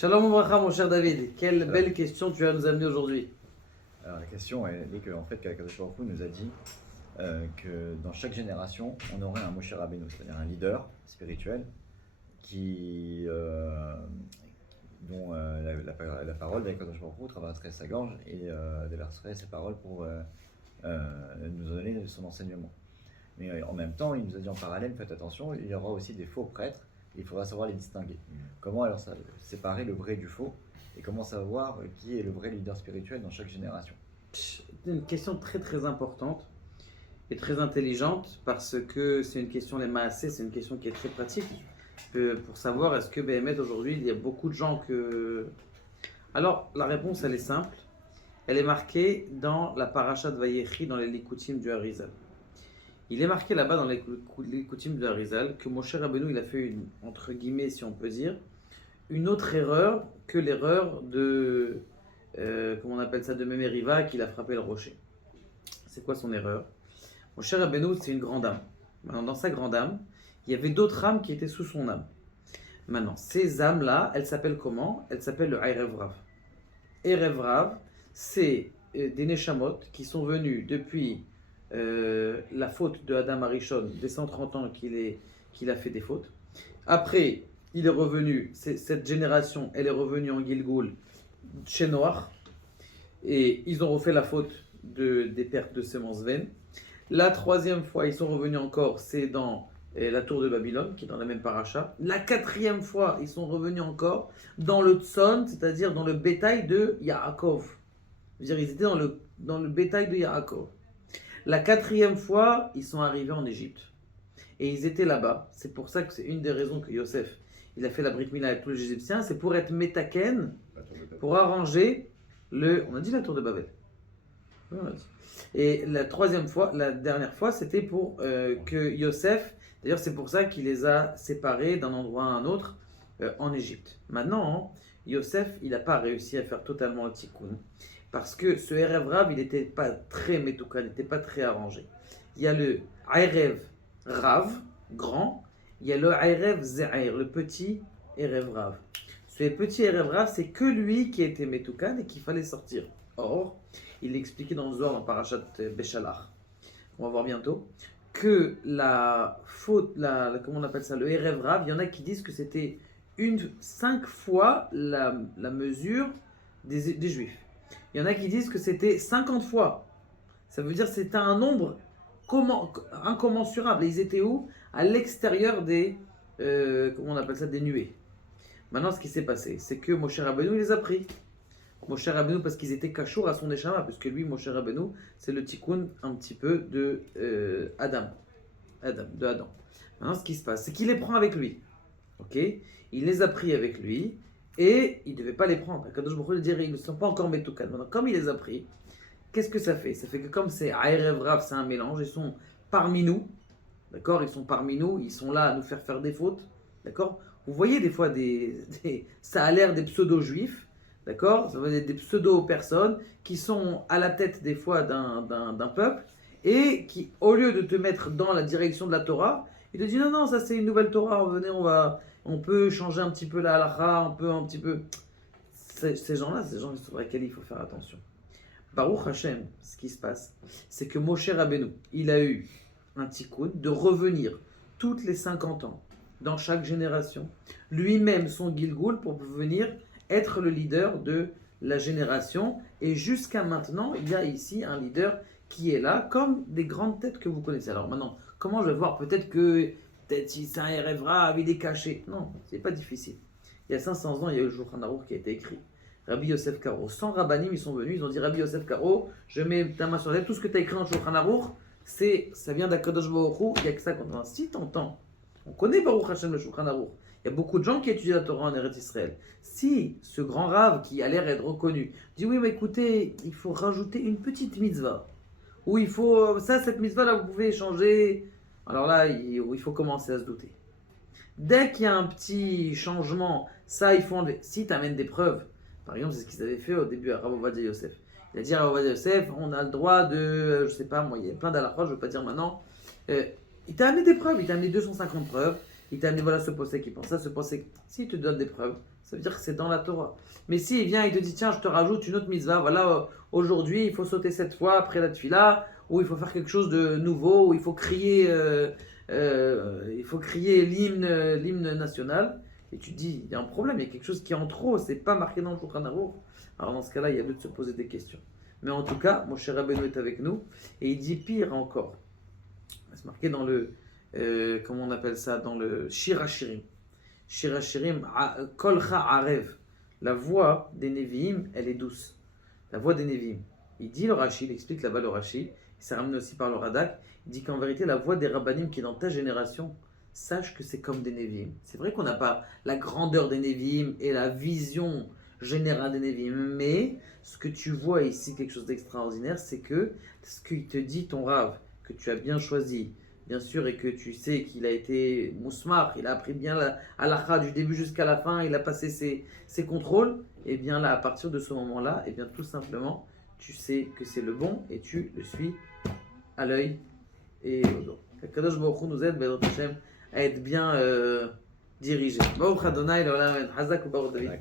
Shalom Ouvracha, mon cher David. Quelle Shalom. belle question tu vas nous amener aujourd'hui. Alors la question elle est que en fait qu'Akadosh Baruch Hu nous a dit que dans chaque génération on aurait un Moshe Rabbeinu, c'est-à-dire un leader spirituel qui dont la parole d'Akadosh Baruch Hu traverserait sa gorge et déverserait ses paroles pour nous donner son enseignement. Mais en même temps, il nous a dit en parallèle, faites attention, il y aura aussi des faux prêtres, il faudra savoir les distinguer. Comment alors séparer le vrai du faux et comment savoir qui est le vrai leader spirituel dans chaque génération? C'est une question très très importante et très intelligente parce que c'est une question, les maasés, c'est une question qui est très pratique pour savoir est-ce que BMF aujourd'hui il y a beaucoup de gens que. Alors la réponse elle est simple, elle est marquée dans la paracha de Vayechi dans les Likutim du Harizal. Il est marqué là-bas dans les Likutim du Harizal que Moshe Rabbeinu il a fait une, entre guillemets si on peut dire, une autre erreur que l'erreur de, comment on appelle ça, de Mémériva qu'il a frappé le rocher. C'est quoi son erreur? Moshe Rabbeinu c'est une grande âme. Maintenant dans sa grande âme, il y avait d'autres âmes qui étaient sous son âme. Maintenant ces âmes-là, elles s'appellent comment? Elles s'appellent le Erev Rav. Erev Rav, c'est des Neshamot qui sont venus depuis la faute de Adam Arishon, des 130 ans qu'il a fait des fautes. Après, il est revenu, cette génération, elle est revenue en Gilgoul chez Noach, et ils ont refait la faute des pertes de semences vaines. La troisième fois, ils sont revenus encore, c'est dans la tour de Babylone, qui est dans la même paracha. La quatrième fois, ils sont revenus encore dans le Tson, c'est-à-dire dans le bétail de Yaakov. C'est-à-dire, ils étaient dans le bétail de Yaakov. La quatrième fois, ils sont arrivés en Égypte. Et ils étaient là-bas. C'est pour ça que c'est une des raisons que Yosef, il a fait la Brit Mila avec tous les Égyptiens. C'est pour être métaken, pour arranger le... On a dit la tour de Babel. Oui, on a dit. Et la troisième fois, la dernière fois, c'était pour que Yosef... D'ailleurs, c'est pour ça qu'il les a séparés d'un endroit à un autre en Égypte. Maintenant, Yosef, il n'a pas réussi à faire totalement le tikkun. Parce que ce Erev Rav, il n'était pas très métoukan, il n'était pas très arrangé. Il y a le Erev Rav, grand, il y a le Erev Ze'er, le petit Erev Rav. Ce petit Erev Rav, c'est que lui qui était métoukan et qu'il fallait sortir. Or, il expliquait dans le Zohar, dans Parashat Beshalach, on va voir bientôt, que la faute, comment on appelle ça, le Erev Rav, il y en a qui disent que c'était 5 fois la mesure des Juifs. Il y en a qui disent que c'était 50 fois. Ça veut dire que c'était un nombre incommensurable. Et ils étaient où? À l'extérieur des, comment on appelle ça, des nuées. Maintenant, ce qui s'est passé, c'est que Moshe Rabbeinu, il les a pris. Moshe Rabbeinu, parce qu'ils étaient cachours à son Neshama, parce que lui, Moshe Rabbeinu, c'est le tikkun un petit peu de Adam. Maintenant, ce qui se passe, c'est qu'il les prend avec lui. Ok? Il les a pris avec lui. Et il ne devait pas les prendre. Kadosh Baruch Hu dirait, ils ne sont pas encore métoukan. Maintenant, comme il les a pris, qu'est-ce que ça fait? Ça fait que comme c'est Erev Rav, c'est un mélange, ils sont parmi nous, d'accord? Ils sont parmi nous, ils sont là à nous faire des fautes, d'accord? Vous voyez des fois ça a l'air des pseudo-juifs, d'accord? Ça veut dire des pseudo-personnes qui sont à la tête des fois d'un peuple et qui, au lieu de te mettre dans la direction de la Torah, ils te disent non, non, ça c'est une nouvelle Torah, venez, on peut changer un petit peu la halakha, on peut un petit peu... Ces gens-là, c'est des gens sur lesquels il faut faire attention. Baruch Hashem, ce qui se passe, c'est que Moshe Rabbeinu, il a eu un tikkun de revenir toutes les 50 ans, dans chaque génération, lui-même son Gilgoul pour venir être le leader de la génération. Et jusqu'à maintenant, il y a ici un leader qui est là, comme des grandes têtes que vous connaissez. Alors maintenant, comment je vais voir? Peut-être si c'est un Erev Rav, il est caché. Non, c'est pas difficile. Il y a 500 ans, il y a eu le Shulchan Aruch qui a été écrit. Rabbi Yosef Karo, 100 rabbanim, ils sont venus, ils ont dit Rabbi Yosef Karo, je mets ta main sur la tête, tout ce que tu as écrit dans le Shulchan Aruch, ça vient d'Akadosh Baruch Hu, il n'y a que ça qu'on entend. Si t'entends, on connaît Baruch Hashem le Shulchan Aruch, il y a beaucoup de gens qui étudient la Torah en Eretz Israël. Si ce grand Rav qui a l'air d'être reconnu dit oui, mais écoutez, il faut rajouter une petite mitzvah, ou il faut, cette mitzvah là, vous pouvez changer. Alors là, il faut commencer à se douter. Dès qu'il y a un petit changement, ça, il faut enlever. Si tu amènes des preuves, par exemple, c'est ce qu'ils avaient fait au début à Rav Ovadia Yosef. Il a dit à Rav Ovadia Yosef, on a le droit de, je sais pas, moi, il y a plein d'halachot, je ne veux pas dire maintenant. Il t'a amené des preuves, il t'a amené 250 preuves. Il t'a amené, voilà, ce possède qui pense ça, ce possède. S'il te donne des preuves, Ça veut dire que c'est dans la Torah. Mais s'il vient et te dit, tiens, je te rajoute une autre mitzvah, voilà, aujourd'hui, il faut sauter 7 fois après la tefila, ou il faut faire quelque chose de nouveau, ou il faut crier l'hymne national, et tu te dis, il y a un problème, il y a quelque chose qui est en trop, c'est pas marqué dans le Shulchan Aruch. Alors dans ce cas-là, il y a lieu de se poser des questions. Mais en tout cas, mon cher Rabbeinu est avec nous, et il dit pire encore. C'est marqué dans le, comment on appelle ça, dans le Shir HaShirim. Shir HaShirim, Kolcha Arev. La voix des Nevi'im, elle est douce. La voix des Nevi'im. Il dit le Rashi, il explique là-bas le Rashi, il s'est ramené aussi par le Radak, il dit qu'en vérité, la voix des Rabbanim qui est dans ta génération, sache que c'est comme des Nevi'im. C'est vrai qu'on n'a pas la grandeur des Nevi'im et la vision générale des Nevi'im, mais ce que tu vois ici, quelque chose d'extraordinaire, c'est que ce qu'il te dit ton Rav, que tu as bien choisi, bien sûr, et que tu sais qu'il a été mousmar, il a appris bien la halakha du début jusqu'à la fin, il a passé ses contrôles, et bien là, à partir de ce moment-là, et bien tout simplement, tu sais que c'est le bon et tu le suis à l'œil et au dos. Kadosh Baruch Hu nous aide, Bezrat Hashem, à être bien dirigé. Baruch Adonai, Leolam, Hazak ou Baruch David.